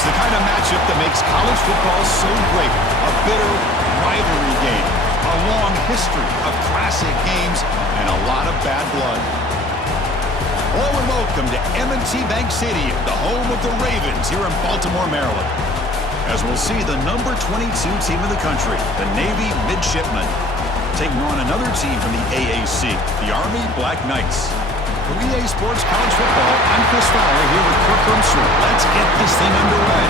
It's the kind of matchup that makes college football so great. A bitter rivalry game, a long history of classic games, and a lot of bad blood. Hello and welcome to M&T Bank Stadium, the home of the Ravens here in Baltimore, Maryland. As we'll see the number 22 team in the country, the Navy Midshipmen, taking on another team from the AAC, the Army Black Knights. For EA Sports College Football, I'm Chris Fowler here with Kirk Herbstreit. Let's get this thing underway.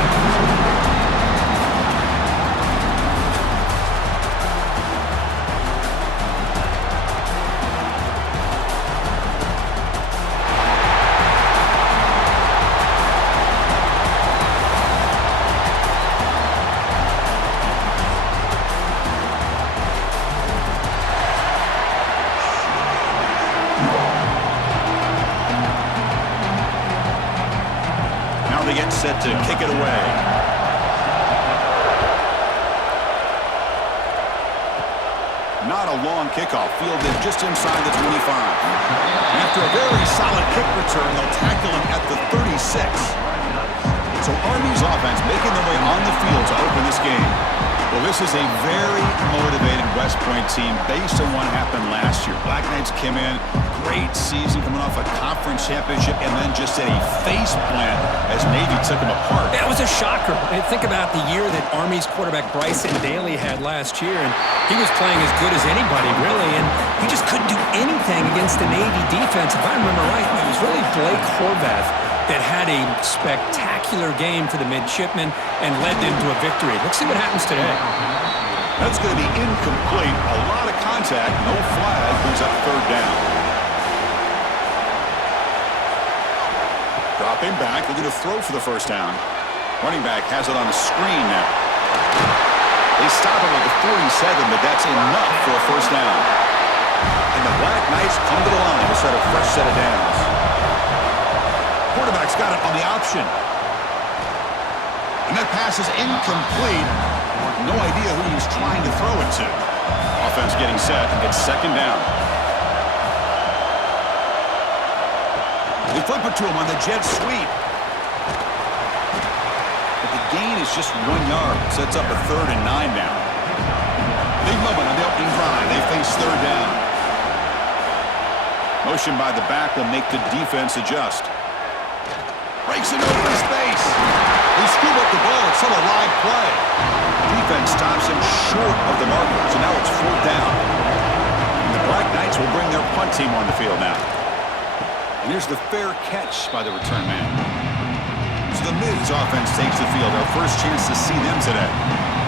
They get set to kick it away. Not a long kickoff, fielded just inside the 25. After a very solid kick return, they'll tackle him at the 36. So Army's offense making their way on the field to open this game. Well, this is a very motivated West Point team based on what happened last year. Black Knights came in, great season coming off a conference championship, and then just had a face plant as Navy took them apart. That was a shocker. And think about the year that Army's quarterback Bryson Daly had last year, and he was playing as good as anybody, really, and he just couldn't do anything against the Navy defense. If I remember right, it was really Blake Horvath that had a spectacular game for the Midshipmen and led them to a victory. Let's see what happens today. That's going to be incomplete. A lot of contact, no flag, brings up third down. Dropping back, looking to throw for the first down. Running back has it on the screen now. They stop him at the 47, but that's enough for a first down. And the Black Knights come to the line to set a fresh set of downs. Quarterback's got it on the option. And that pass is incomplete. No idea who he was trying to throw it to. Offense getting set. It's second down. They flip it to him on the jet sweep. But the gain is just 1 yard. Sets up a 3rd and 9 now. Big moment on the opening drive. They face third down. Motion by the back will make the defense adjust. Breaks it open space. They scoop up the ball. It's still a live play. Defense stops him short of the marker. So now it's 4th down. And the Black Knights will bring their punt team on the field now. And here's the fair catch by the return man. So the Mids offense takes the field. Our first chance to see them today.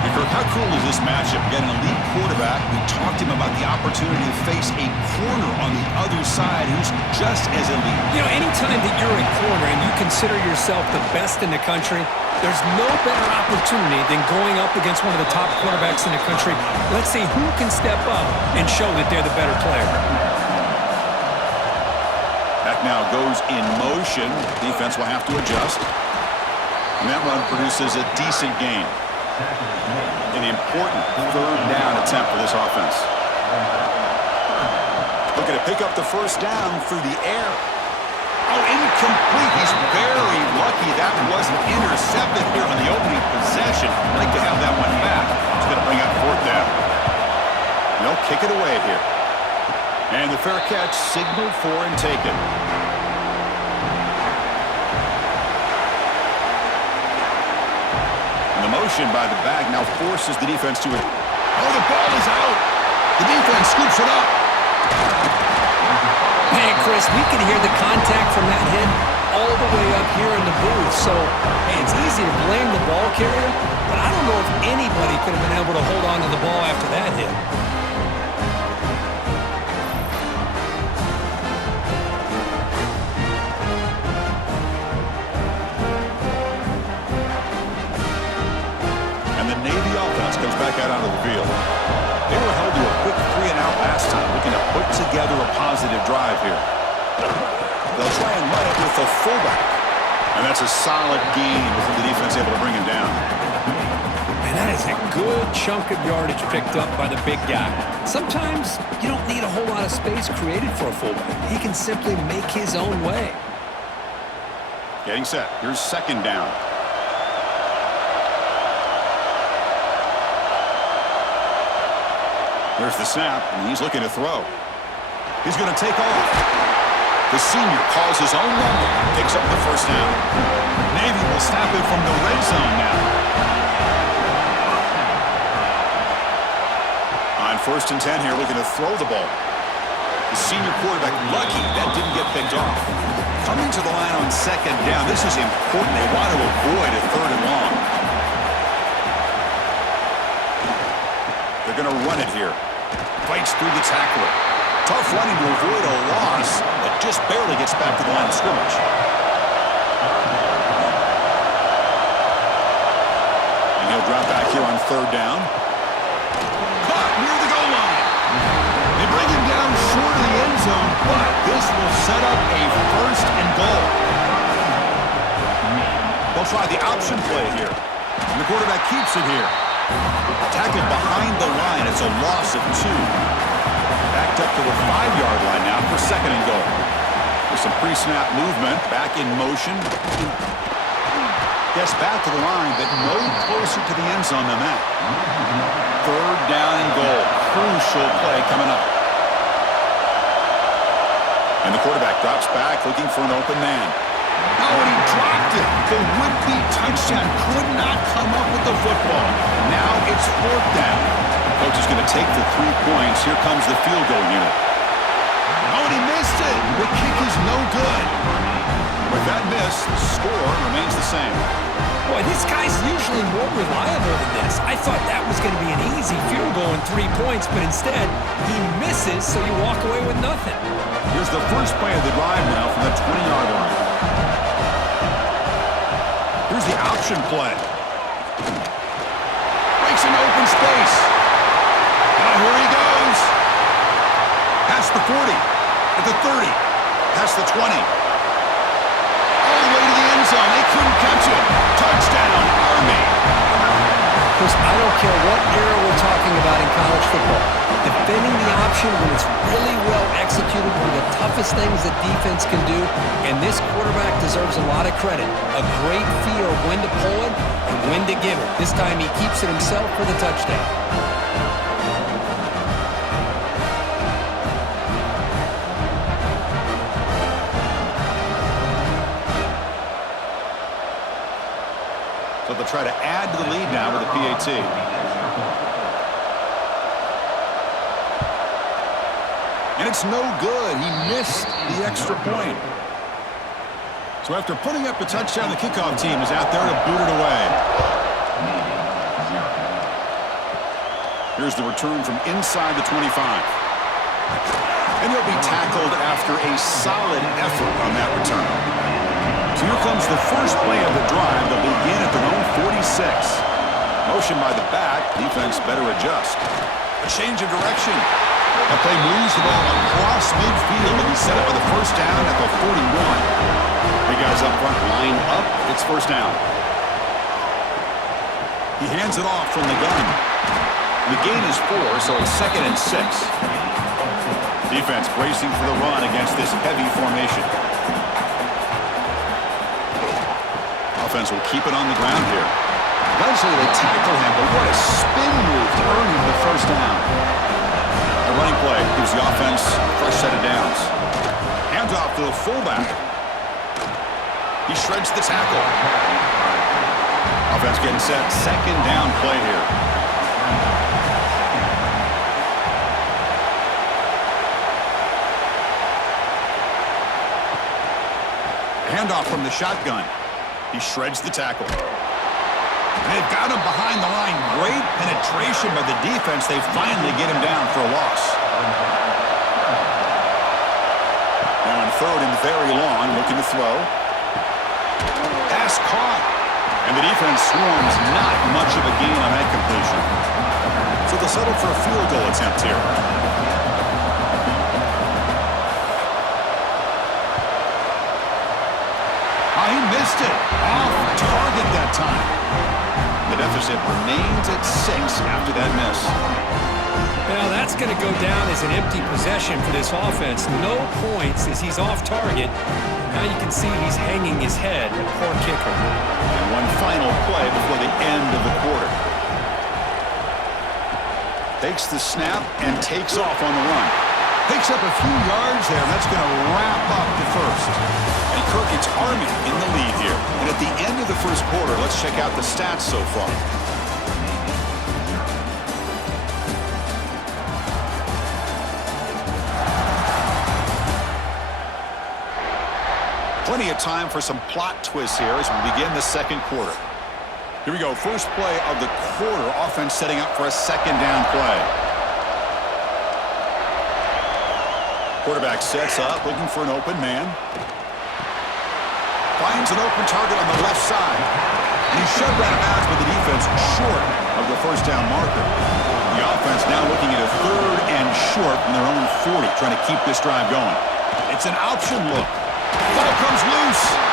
And Kirk, how cool is this matchup? We got an elite quarterback. We talked to him about the opportunity to face a corner on the other side who's just as elite. You know, anytime that you're a corner and you consider yourself the best in the country, there's no better opportunity than going up against one of the top quarterbacks in the country. Let's see who can step up and show that they're the better player. That now goes in motion. Defense will have to adjust. And that run produces a decent gain. An important 3rd down attempt for this offense. Looking to pick up the first down through the air. Oh, incomplete. He's very lucky that wasn't intercepted here on the opening possession. I'd like to have that one back. It's going to bring up 4th down. They'll kick it away here. And the fair catch signaled for and taken. The motion by the back now forces the defense to it. Oh, the ball is out. The defense scoops it up. Man, Chris, we can hear the contact from that hit all the way up here in the booth. So, hey, it's easy to blame the ball carrier, but I don't know if anybody could have been able to hold on to the ball after that hit. Back out onto the field. They were held to a quick 3-and-out last time, looking to put together a positive drive here. They'll try and run it with the fullback. And that's a solid gain before the defense able to bring him down. And that is a good chunk of yardage picked up by the big guy. Sometimes you don't need a whole lot of space created for a fullback. He can simply make his own way. Getting set. Here's second down. There's the snap, and he's looking to throw. He's going to take off. The senior calls his own number and picks up the first down. Navy will snap it from the red zone now. On 1st and 10 here, looking to throw the ball. The senior quarterback lucky that didn't get picked off. Coming to the line on 2nd down. This is important. They want to avoid a 3rd and long. They're going to run it here. Fights through the tackler. Tough running to avoid a loss, but just barely gets back to the line of scrimmage. And he'll drop back here on 3rd down. Caught near the goal line. They bring him down short of the end zone, but this will set up a 1st and goal. They'll try the option play here. And the quarterback keeps it here. Tackled behind the line. It's a loss of 2. Backed up to the 5-yard line now for 2nd and goal. With some pre-snap movement. Back in motion. Gets back to the line, but no closer to the end zone than that. 3rd down and goal. Crucial play coming up. And the quarterback drops back looking for an open man. Oh, and he dropped it. The would-be touchdown could not come up with the football. Now it's 4th down. Coach is going to take the 3 points. Here comes the field goal unit. Oh, and he missed it. The kick is no good. With that miss, the score remains the same. Boy, this guy's usually more reliable than this. I thought that was going to be an easy field goal and 3 points, but instead, he misses, so you walk away with nothing. Here's the first play of the drive now from the 20-yard line. Here's the option play. Breaks an open space. Now here he goes. Past the 40, at the 30, past the 20. All the way to the end zone. They couldn't catch him. Touchdown, Army. Chris, I don't care what era we're talking about in college football. Defending the option when it's really well executed, one of the toughest things that defense can do, and this quarterback deserves a lot of credit. A great feel of when to pull it and when to give it. This time he keeps it himself for the touchdown. So they'll try to add to the lead now with a PAT. And it's no good. He missed the extra point. So after putting up a touchdown, the kickoff team is out there to boot it away. Here's the return from inside the 25. And he'll be tackled after a solid effort on that return. So here comes the first play of the drive. They'll begin at their own 46. Motion by the back. Defense better adjust. A change of direction. That play moves the ball across midfield to be set up for the first down at the 41. Big guys up front line up. It's first down. He hands it off from the gun. The gain is 4, so it's 2nd and 6. Defense bracing for the run against this heavy formation. Offense will keep it on the ground here. Eventually they tackle him, but what a spin move to earn him the first down. A running play gives the offense a fresh set of downs. Hands off to the fullback. He shreds the tackle. Offense getting set. 2nd down play here. Handoff from the shotgun. He shreds the tackle. And they've got him behind the line. Great penetration by the defense. They finally get him down for a loss. Now on 3rd and very long, looking to throw. Pass caught. And the defense swarms. Not much of a gain on that completion. So they'll settle for a field goal attempt here. He missed it. Off target that time. The deficit remains at 6 after that miss. Well, that's going to go down as an empty possession for this offense. No points as he's off target. Now you can see he's hanging his head. A poor kicker. And one final play before the end of the quarter. Takes the snap and takes off on the run. Picks up a few yards there, and that's going to wrap up the first. And Kirk, it's Army in the lead here. And at the end of the first quarter, let's check out the stats so far. Plenty of time for some plot twists here as we begin the second quarter. Here we go. First play of the quarter. Offense setting up for a second down play. Quarterback sets up, looking for an open man. Finds an open target on the left side. And he's shoved out of bounds with the defense short of the first down marker. The offense now looking at a third and short from their own 40, trying to keep this drive going. It's an option look. Ball comes loose.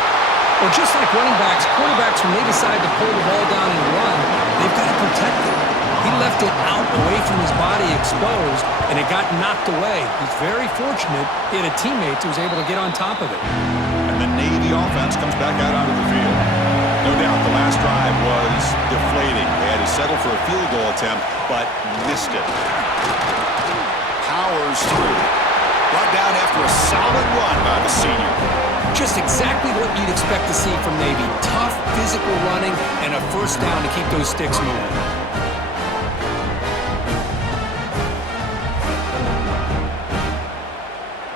Well, just like running backs, quarterbacks, when they decide to pull the ball down and run, they've got to protect it. He left it out away from his body exposed, and it got knocked away. He's very fortunate he had a teammate who was able to get on top of it. And the Navy offense comes back out onto the field. No doubt the last drive was deflating. They had to settle for a field goal attempt, but missed it. Powers through. Brought down after a solid run by the senior. Just exactly what you'd expect to see from Navy. Tough, physical running, and a first down to keep those sticks moving.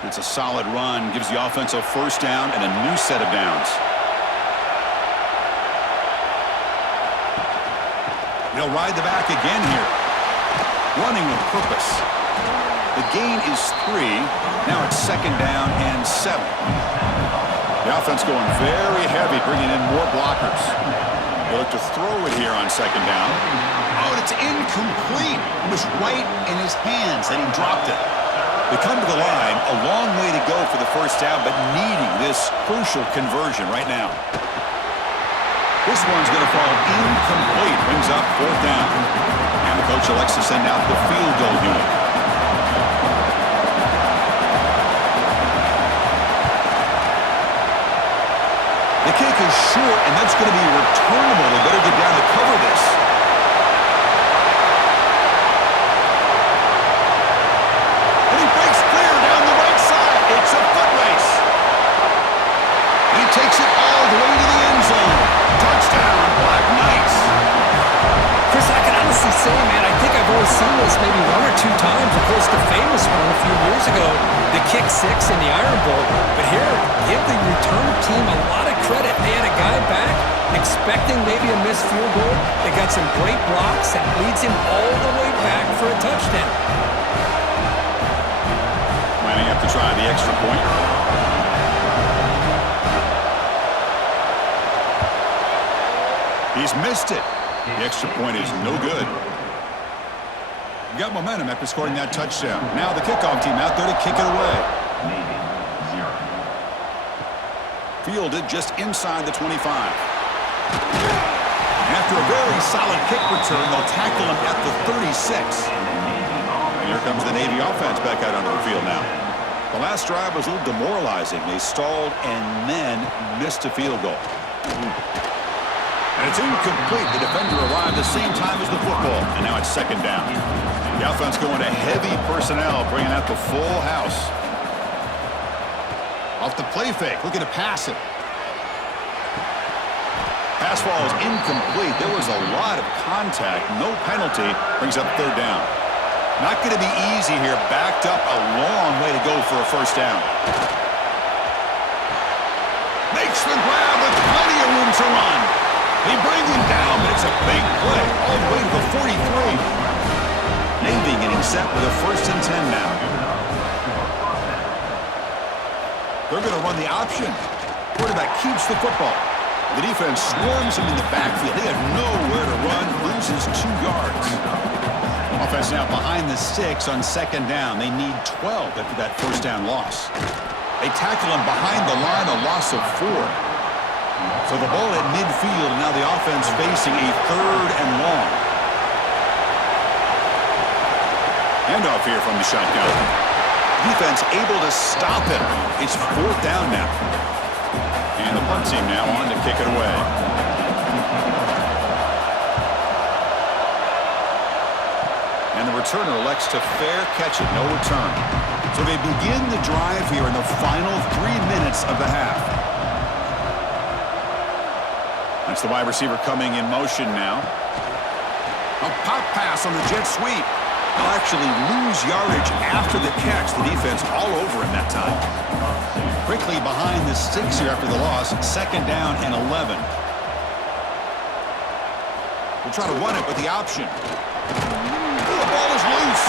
It's a solid run. Gives the offense a first down and a new set of downs. They'll ride the back again here. Running with purpose. The gain is 3. Now it's second down and 7. The offense going very heavy, bringing in more blockers. They look to throw it here on second down. Oh, and it's incomplete. It was right in his hands, and he dropped it. They come to the line, a long way to go for the first down, but needing this crucial conversion right now. This one's going to fall incomplete. Brings up fourth down. And the coach elects to send out the field goal unit. The kick is short, and that's going to be returnable. They better get down to cover this. And he breaks clear down the right side. It's a foot race. And he takes it all the way to the end zone. Touchdown, Black Knights. Chris, I can honestly say, man, I think I've only seen this maybe 1 or 2 times. Of course, the famous one a few years ago, the kick 6 in the Iron Bowl. But here, give the return team a lot of credit. They had a guy back expecting maybe a missed field goal. They got some great blocks that leads him all the way back for a touchdown. Lining up to try the extra point. He's missed it. The extra point is no good. You got momentum after scoring that touchdown. Now the kickoff team out there to kick it away. Fielded just inside the 25. After a very solid kick return, they'll tackle him at the 36. And here comes the Navy offense back out onto the field now. The last drive was a little demoralizing. They stalled and then missed a field goal. And it's incomplete. The defender arrived the same time as the football. And now it's second down. The offense going to heavy personnel, bringing out the full house. Off the play fake, looking to pass it. Pass ball is incomplete. There was a lot of contact. No penalty. Brings up third down. Not going to be easy here. Backed up a long way to go for a first down. Makes the grab with plenty of room to run. He brings him down, but it's a big play all the way to the 43. Navy getting set with a first and 10 now. They're going to run the option. Quarterback keeps the football. The defense swarms him in the backfield. They have nowhere to run. Loses 2 yards. Offense now behind the 6 on second down. They need 12 after that first down loss. They tackle him behind the line, a loss of 4. So the ball at midfield, and now the offense facing a third and long. Handoff here from the shotgun. Defense able to stop him. It's fourth down now. And the punt team now on to kick it away. And the returner elects to fair catch it, no return. So they begin the drive here in the final 3 minutes of the half. That's the wide receiver coming in motion now. A pop pass on the jet sweep. They'll actually lose yardage after the catch. The defense all over him that time. Quickly behind the sticks here after the loss. 2nd down and 11. We'll try to run it with the option. The ball is loose.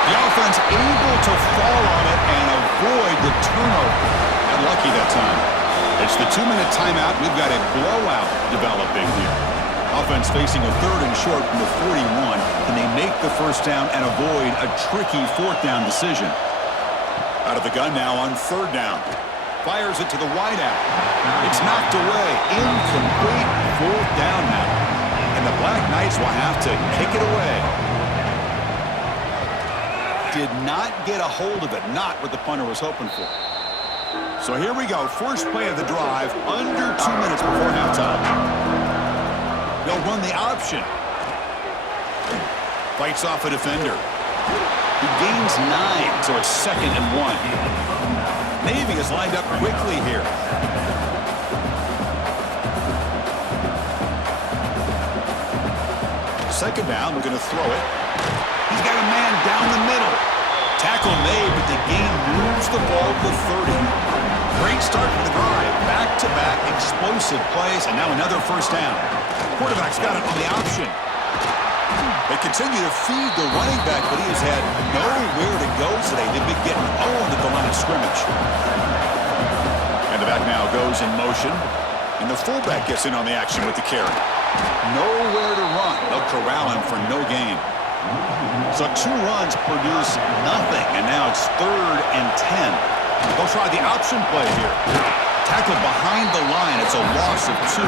The offense able to fall on it and avoid the turnover. Got lucky that time. It's the 2-minute timeout. We've got a blowout developing here. Offense facing a 3rd and short from the 41. Can they make the first down and avoid a tricky 4th down decision? Out of the gun now on 3rd down. Fires it to the wideout. It's knocked away. Incomplete 4th down now. And the Black Knights will have to kick it away. Did not get a hold of it. Not what the punter was hoping for. So here we go. First play of the drive. Under 2 minutes before halftime. They'll run the option. Fights off a defender. He gains 9, so it's 2nd and 1. Navy is lined up quickly here. Second down, we're going to throw it. He's got a man down the middle. Tackle made, but the game moves the ball to the 30. Great start for the drive. Back-to-back explosive plays, and now another first down. Quarterback's got it on the option. They continue to feed the running back, but he has had nowhere to go today. They've been getting owned at the line of scrimmage. And the back now goes in motion, and the fullback gets in on the action with the carry. Nowhere to run. They'll corral him for no gain. So 2 runs produce nothing, and now it's 3rd and 10. They'll try the option play here. Tackled behind the line. It's a loss of 2.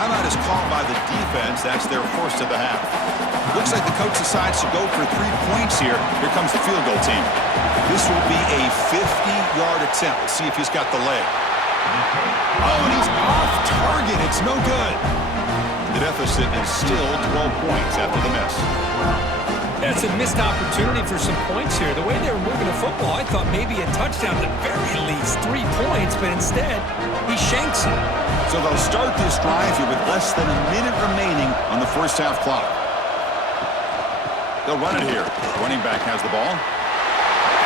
Timeout is called by the defense. That's their first of the half. Looks like the coach decides to go for 3 points here. Here comes the field goal team. This will be a 50-yard attempt. Let's see if he's got the leg. Oh, and he's off target. It's no good. The deficit is still 12 points after the miss. That's a missed opportunity for some points here. The way they were moving the football, I thought maybe a touchdown at the very least, 3 points, but instead, he shanks it. So they'll start this drive here with less than a minute remaining on the first half clock. They'll run it here. Running back has the ball.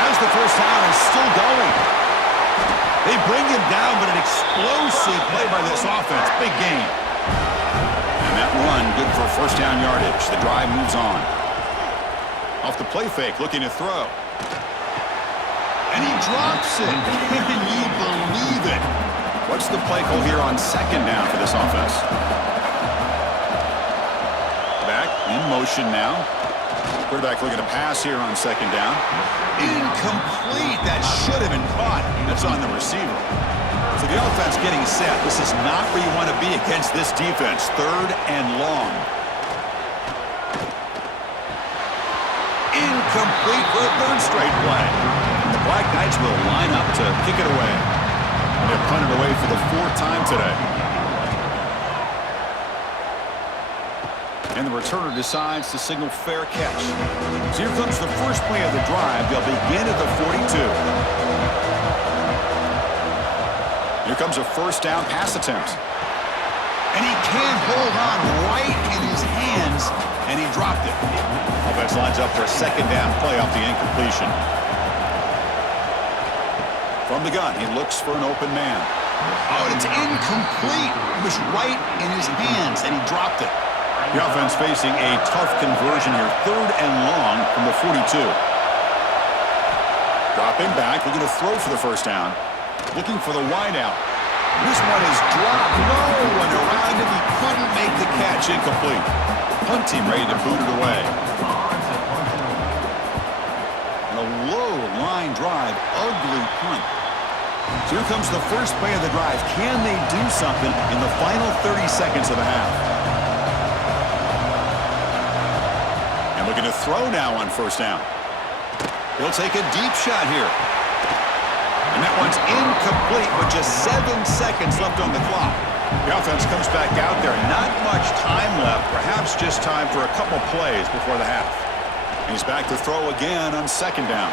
As the first down is still going. They bring him down, but an explosive play by this offense. Big gain. And that run, good for first down yardage. The drive moves on. Off the play fake, looking to throw. And he drops it. Can you believe it? What's the play call here on 2nd down for this offense? Back in motion now. Quarterback looking to pass here on 2nd down. Incomplete. That should have been caught. That's on the receiver. So the offense getting set. This is not where you want to be against this defense. 3rd and long. Incomplete for a 3rd straight play. The Black Knights will line up to kick it away. And they're punted away for the 4th time today. And the returner decides to signal fair catch. So here comes the first play of the drive. They'll begin at the 42. Here comes a first down pass attempt. And he can't hold on right in his hands, and he dropped it. Offense lines up for a 2nd down play off the incompletion. From the gun, he looks for an open man. Oh, and it's incomplete. It was right in his hands, and he dropped it. The offense facing a tough conversion here. 3rd and long from the 42. Dropping back, looking to throw for the first down. Looking for the wideout. This one is dropped. No one around him. He couldn't make the catch. Incomplete. Punt team ready to boot it away. And a low line drive. Ugly punt. So here comes the first play of the drive. Can they do something in the final 30 seconds of the half? And looking to throw now on first down. He'll take a deep shot here. And that one's incomplete with just 7 seconds left on the clock. The offense comes back out there. Not much time left. Perhaps just time for a couple plays before the half. He's back to throw again on second down.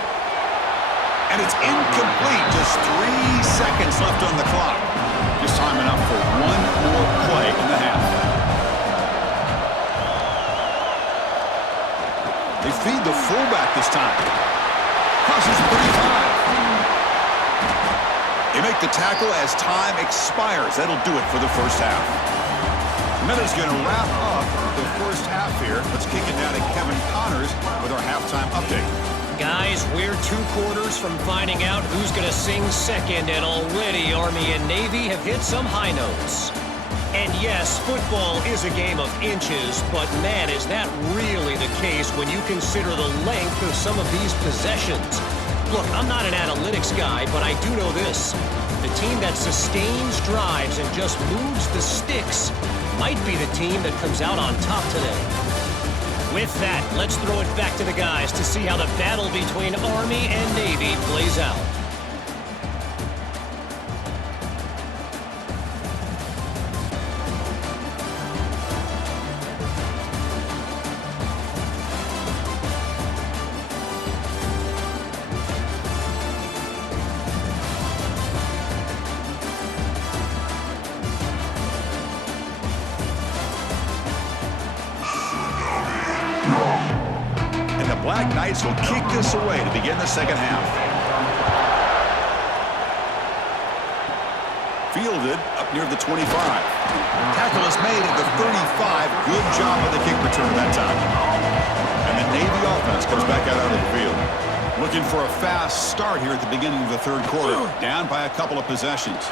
And it's incomplete. Just 3 seconds left on the clock. Just time enough for one more play in the half. They feed the fullback this time. Crosses 35. They make the tackle as time expires. That'll do it for the first half. Miller's going to wrap up the first half here. Let's kick it down to Kevin Connors with our halftime update. Guys, we're 2 quarters from finding out who's going to sing second, and already Army and Navy have hit some high notes. And yes, football is a game of inches, but man, is that really the case when you consider the length of some of these possessions. Look, I'm not an analytics guy, but I do know this. The team that sustains drives and just moves the sticks might be the team that comes out on top today. With that, let's throw it back to the guys to see how the battle between Army and Navy plays out. Black Knights will kick this away to begin the second half. Fielded up near the 25. Tackle is made at the 35. Good job of the kick return that time. And the Navy offense comes back out onto the field. Looking for a fast start here at the beginning of the third quarter. Down by a couple of possessions.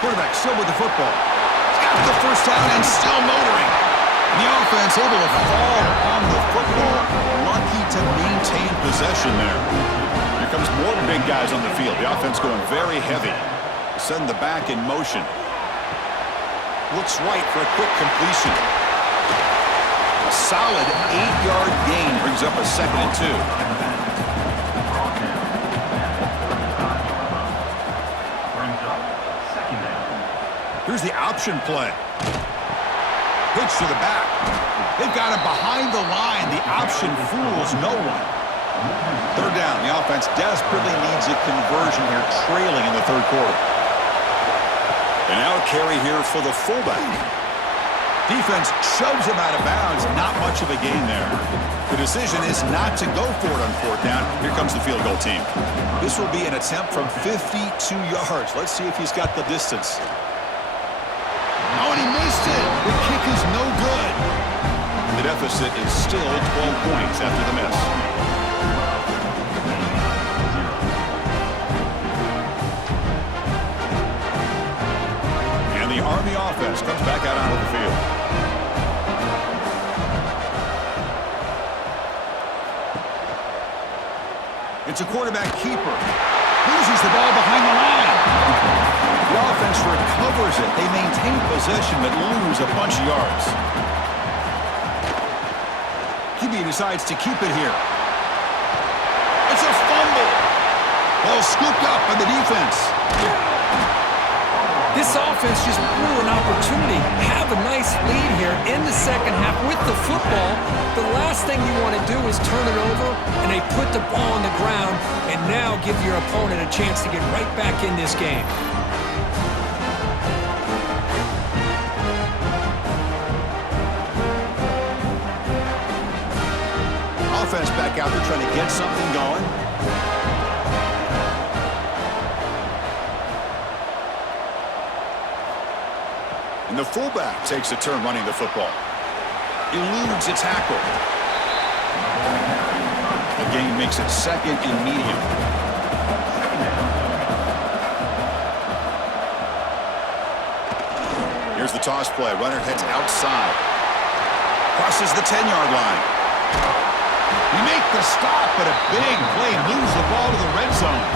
Quarterback still with the football. He's got the first down and still motoring. The offense able to fall on the football. Lucky to maintain possession there. Here comes more big guys on the field. The offense going very heavy. Send the back in motion. Looks right for a quick completion. A solid 8-yard gain brings up a 2nd and 2. Here's the option play. Pitch to the back. They've got him behind the line. The option fools no one. Third down. The offense desperately needs a conversion here, trailing in the third quarter. And now a carry here for the fullback. Defense shoves him out of bounds. Not much of a gain there. The decision is not to go for it on 4th down. Here comes the field goal team. This will be an attempt from 52 yards. Let's see if he's got the distance. Oh, and he missed it. The kick is no good. The deficit is still 12 points after the miss. And the Army offense comes back out onto the field. It's a quarterback keeper. Loses the ball behind the line. The offense recovers it. They maintain possession but lose a bunch of yards. QB decides to keep it here. It's a fumble. Ball scooped up by the defense. This offense just blew an opportunity. Have a nice lead here in the second half with the football. The last thing you want to do is turn it over, and they put the ball on the ground and now give your opponent a chance to get right back in this game. Offense back out there trying to get something going. And the fullback takes a turn running the football. Eludes a tackle. The gain makes it 2nd and medium. Here's the toss play. Runner heads outside. Crosses the 10-yard line. We make the stop, but a big play moves the ball to the red zone.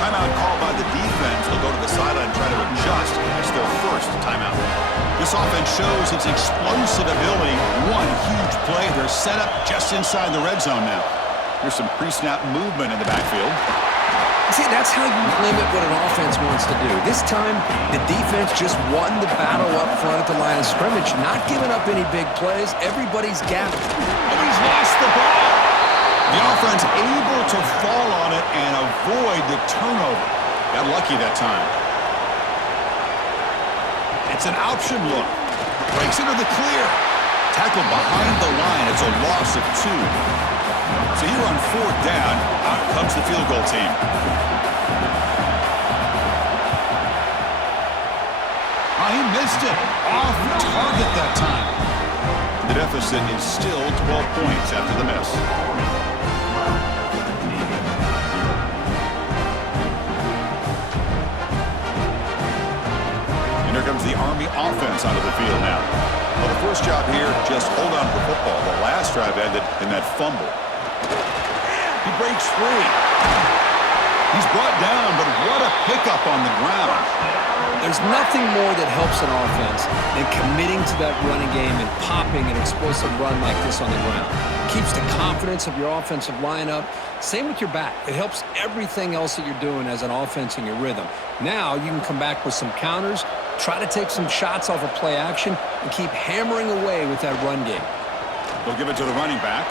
Timeout called by the defense. They'll go to the sideline and try to adjust. It's their first timeout. This offense shows its explosive ability. One huge play. They're set up just inside the red zone now. Here's some pre-snap movement in the backfield. See, that's how you limit what an offense wants to do. This time, the defense just won the battle up front at the line of scrimmage, not giving up any big plays. Everybody's gathered. Oh, he's lost the ball. The offense able to fall on it and avoid the turnover. Got lucky that time. It's an option look. Breaks into the clear. Tackled behind the line. It's a loss of 2. So here on 4th down, out comes the field goal team. Oh, he missed it. Off target that time. The deficit is still 12 points after the miss. And here comes the Army offense onto the field now. Well, the first job here, just hold on to the football. The last drive ended in that fumble. He breaks free. He's brought down, but what a pickup on the ground. There's nothing more that helps an offense than committing to that running game and popping an explosive run like this on the ground. Keeps the confidence of your offensive lineup. Same with your back. It helps everything else that you're doing as an offense in your rhythm. Now you can come back with some counters, try to take some shots off of play action, and keep hammering away with that run game. They'll give it to the running back.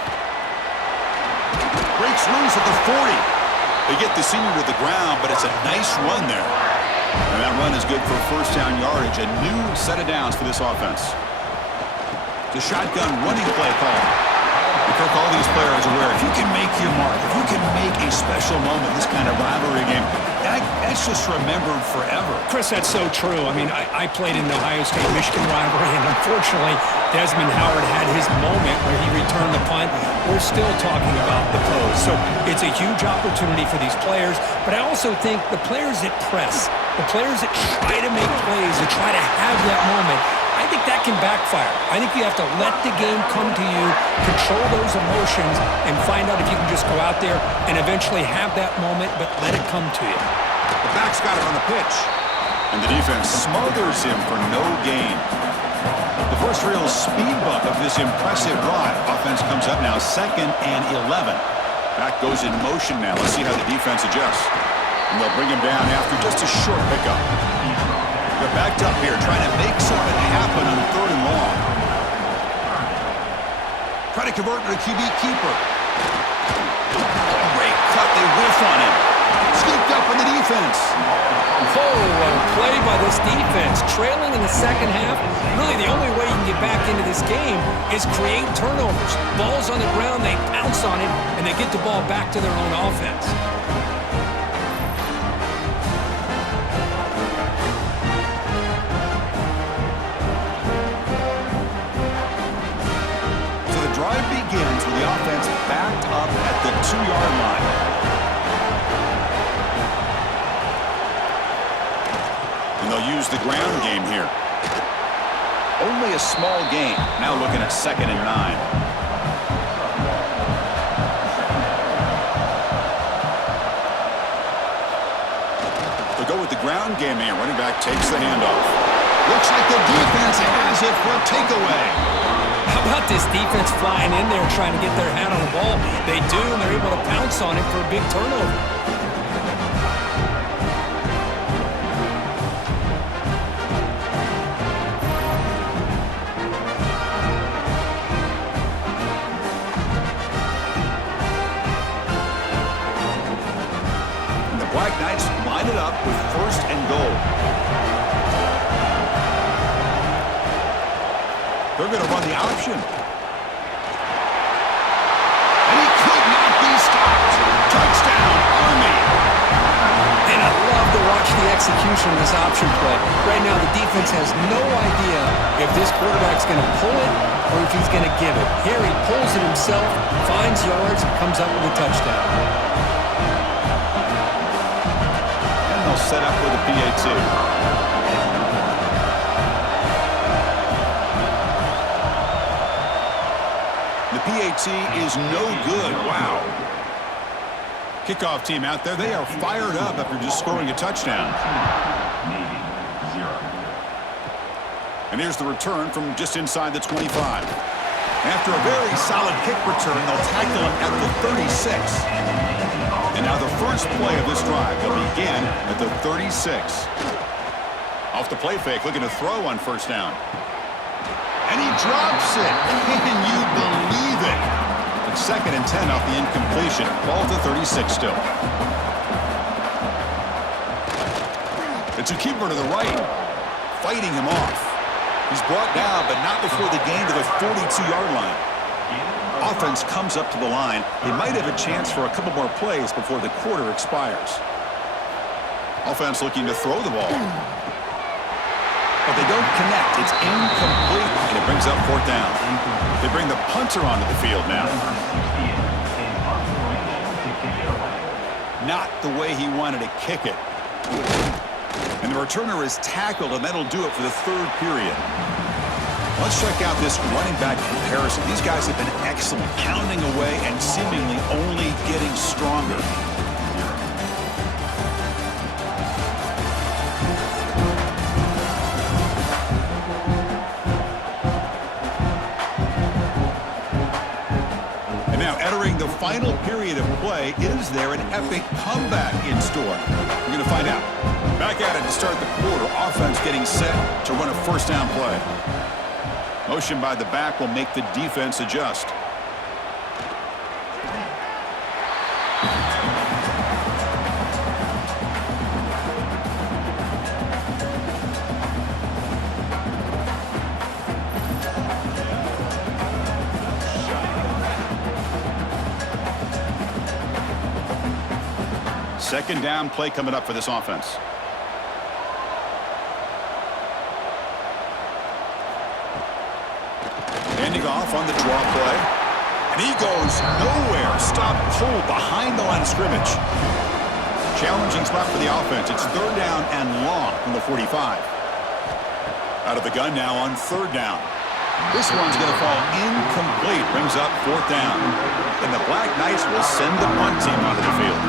Breaks loose at the 40. They get the senior to the ground, but it's a nice run there. And that run is good for first down yardage. A new set of downs for this offense. The shotgun running play call. Kirk, all these players are aware, if you can make your mark, if you can make a special moment, this kind of rivalry game, that's just remembered forever. Chris, that's so true. I mean, I played in the Ohio State-Michigan rivalry, and unfortunately, Desmond Howard had his moment where he returned the punt. We're still talking about the pose. So it's a huge opportunity for these players, but I also think the players that press, the players that try to make plays, that try to have that moment, I think that can backfire. I think you have to let the game come to you, control those emotions, and find out if you can just go out there and eventually have that moment, but let it come to you. The back's got it on the pitch. And the defense smothers him for no gain. The first real speed bump of this impressive drive. Offense comes up now 2nd and 11. Back goes in motion now. Let's see how the defense adjusts. And they'll bring him down after just a short pickup. They're backed up here, trying to make something happen on 3rd and long. Try to convert to the QB keeper. Great cut, they whiff on him. Scooped up in the defense. Oh, what a play by this defense. Trailing in the second half, really the only way you can get back into this game is create turnovers. Ball's on the ground, they pounce on it, and they get the ball back to their own offense. Drive begins with the offense backed up at the 2-yard line. And they'll use the ground game here. Only a small gain. Now looking at 2nd and 9. They'll go with the ground game here. Running back takes the handoff. Looks like the defense has it for a takeaway. How about this defense flying in there trying to get their hand on the ball? They do, and they're able to pounce on it for a big turnover. And the Black Knights line it up with 1st and goal. They're going to run the option. And he could not be stopped. Touchdown, Army. And I love to watch the execution of this option play. Right now, the defense has no idea if this quarterback's going to pull it or if he's going to give it. Here he pulls it himself, finds yards, and comes up with a touchdown. And they'll set up with a PAT. The PAT is no good. Wow. Kickoff team out there, they are fired up after just scoring a touchdown. And here's the return from just inside the 25. After a very solid kick return, they'll tackle him at the 36. And now the first play of this drive will begin at the 36. Off the play fake, looking to throw on 1st down. And he drops it. Can you believe it? It's 2nd and 10 off the incompletion. Ball to 36 still. It's a keeper to the right, fighting him off. He's brought down, but not before the gain to the 42-yard line. Offense comes up to the line. They might have a chance for a couple more plays before the quarter expires. Offense looking to throw the ball. But they don't connect. It's incomplete, and it brings up 4th down. They bring the punter onto the field now. Not the way he wanted to kick it. And the returner is tackled, and that'll do it for the 3rd period. Let's check out this running back comparison. These guys have been excellent, pounding away and seemingly only getting stronger. And now entering the final period of play, is there an epic comeback in store? We're going to find out. Back at it to start the quarter. Offense getting set to run a 1st down play. Motion by the back will make the defense adjust. Second down play coming up for this offense. Handing off on the draw play. And he goes nowhere. Stop cold behind the line of scrimmage. Challenging spot for the offense. It's 3rd down and long from the 45. Out of the gun now on 3rd down. This one's going to fall incomplete. Brings up 4th down. And the Black Knights will send the punt team onto the field.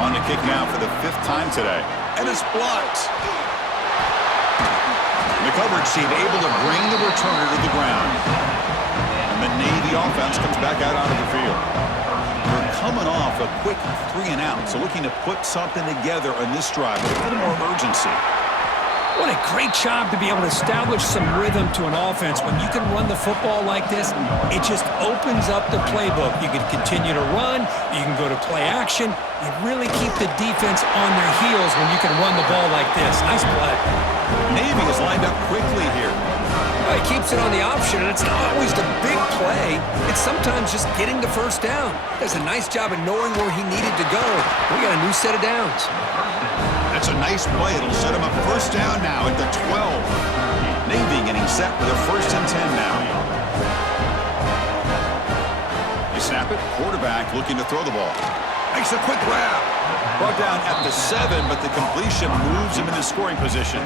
On to kick now for the 5th time today. And it's blocked. The coverage team able to bring the returner to the ground. And the Navy offense comes back out onto the field. They're coming off a quick 3-and-out, so looking to put something together on this drive with a little more urgency. What a great job to be able to establish some rhythm to an offense. When you can run the football like this, it just opens up the playbook. You can continue to run. You can go to play action. You really keep the defense on their heels when you can run the ball like this. Nice play. Navy is lined up quickly here. Well, he keeps it on the option, and it's not always the big play. It's sometimes just getting the 1st down. Does a nice job of knowing where he needed to go. We got a new set of downs. That's a nice play. It'll set him up 1st down now at the 12. Navy getting set for the 1st and 10 now. You snap it. Quarterback looking to throw the ball. Makes a quick grab. Brought down at the 7, but the completion moves him into scoring position.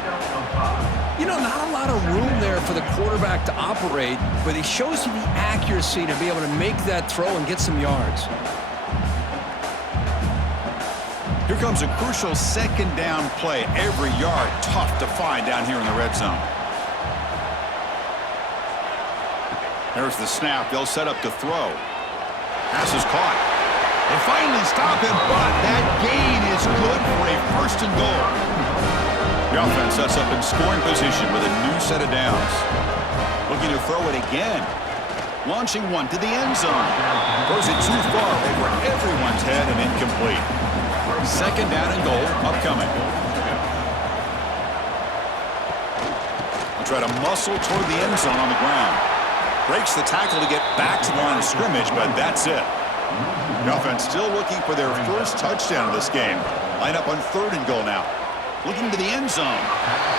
You know, not a lot of room there for the quarterback to operate, but he shows you the accuracy to be able to make that throw and get some yards. Here comes a crucial 2nd down play. Every yard tough to find down here in the red zone. There's the snap. They'll set up to throw. Pass is caught. They finally stop him, but that gain is good for a 1st and goal. The offense sets up in scoring position with a new set of downs. Looking to throw it again. Launching one to the end zone. Throws it too far over everyone's head and incomplete. 2nd down and goal upcoming. They'll try to muscle toward the end zone on the ground. Breaks the tackle to get back to the line of scrimmage, but that's it. The offense still looking for their 1st touchdown of this game. Line up on 3rd and goal now. Looking to the end zone.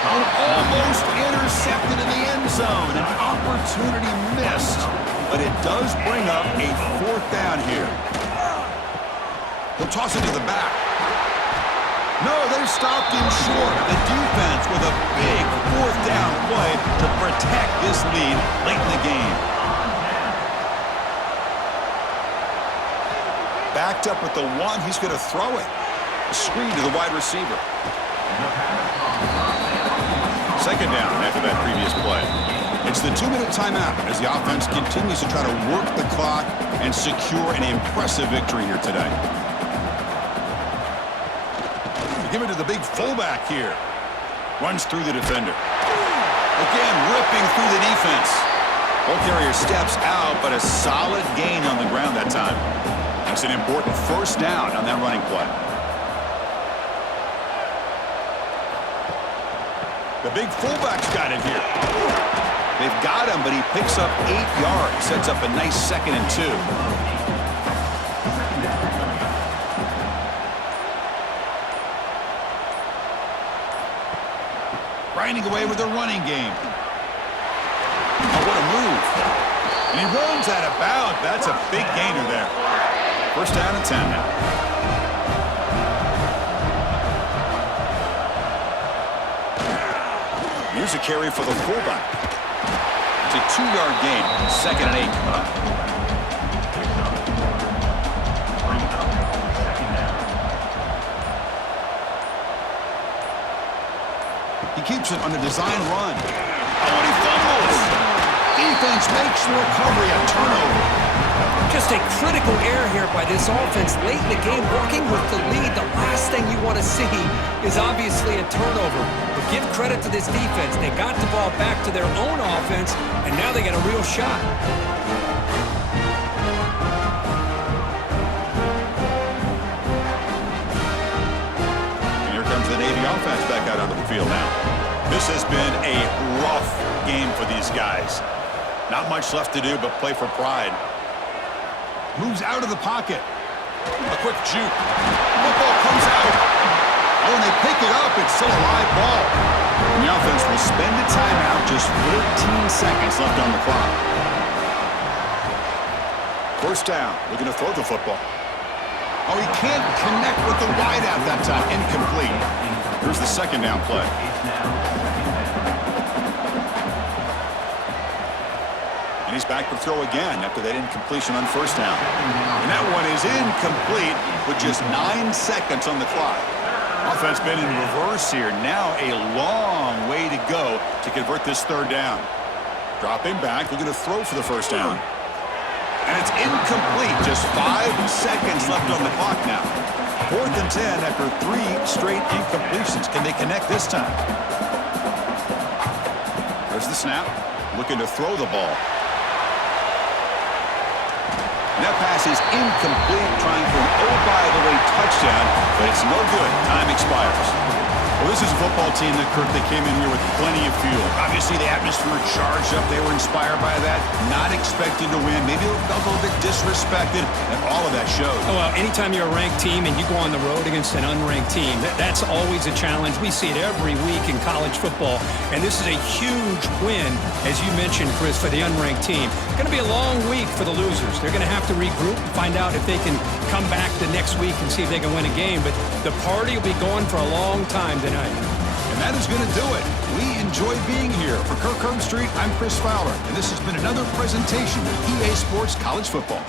Almost intercepted in the end zone. An opportunity missed. But it does bring up a 4th down here. He'll toss it to the back. No, they stopped him short. The defense with a big 4th down play to protect this lead late in the game. Backed up at the 1, he's going to throw it. A screen to the wide receiver. 2nd down after that previous play. It's the 2-minute timeout as the offense continues to try to work the clock and secure an impressive victory here today. They give it to the big fullback here. Runs through the defender. Again, ripping through the defense. Ball carrier steps out, but a solid gain on the ground that time. That's an important first down on that running play. The big fullback's got it here. They've got him, but he picks up 8 yards. Sets up a nice 2nd and 2. Grinding away with the running game. Oh, what a move. And he runs out of bounds. That's a big gainer there. First down and 10 now. Here's a carry for the fullback. It's a 2-yard gain. 2nd and 8 coming up. He keeps it on a design run. Oh, and he fumbles. Defense makes the recovery, a turnover. Just a critical error here by this offense late in the game, working with the lead. The last thing you want to see is obviously a turnover. But give credit to this defense. They got the ball back to their own offense, and now they got a real shot. And here comes the Navy offense back out onto the field now. This has been a rough game for these guys. Not much left to do but play for pride. Moves out of the pocket. A quick juke. Football comes out. Oh, and they pick it up. It's still a live ball. And the offense will spend a timeout. Just 14 seconds left on the clock. First down. Looking to throw the football. Oh, he can't connect with the wideout that time. Incomplete. Here's the 2nd down play. And he's back to throw again after that incompletion on first down. And that one is incomplete with just 9 seconds on the clock. Offense been in reverse here. Now a long way to go to convert this 3rd down. Dropping back, looking to throw for the first down. And it's incomplete. Just 5 seconds left on the clock now. 4th and 10 after 3 straight incompletions. Can they connect this time? There's the snap. Looking to throw the ball. And that pass is incomplete, trying for an oh-by-the-way touchdown, but it's no good. Time expires. Well, this is a football team that, Kurt, they came in here with plenty of fuel. Obviously, the atmosphere charged up. They were inspired by that. Not expecting to win. Maybe they felt a little bit disrespected, and all of that showed. Oh, well, anytime you're a ranked team and you go on the road against an unranked team, that's always a challenge. We see it every week in college football, and this is a huge win, as you mentioned, Chris, for the unranked team. Going to be a long week for the losers. They're going to have to regroup and find out if they can come back the next week and see if they can win a game. But the party will be going for a long time tonight. And that is going to do it. We enjoy being here. For Kirk Herbstreit, I'm Chris Fowler, and this has been another presentation of EA Sports College Football.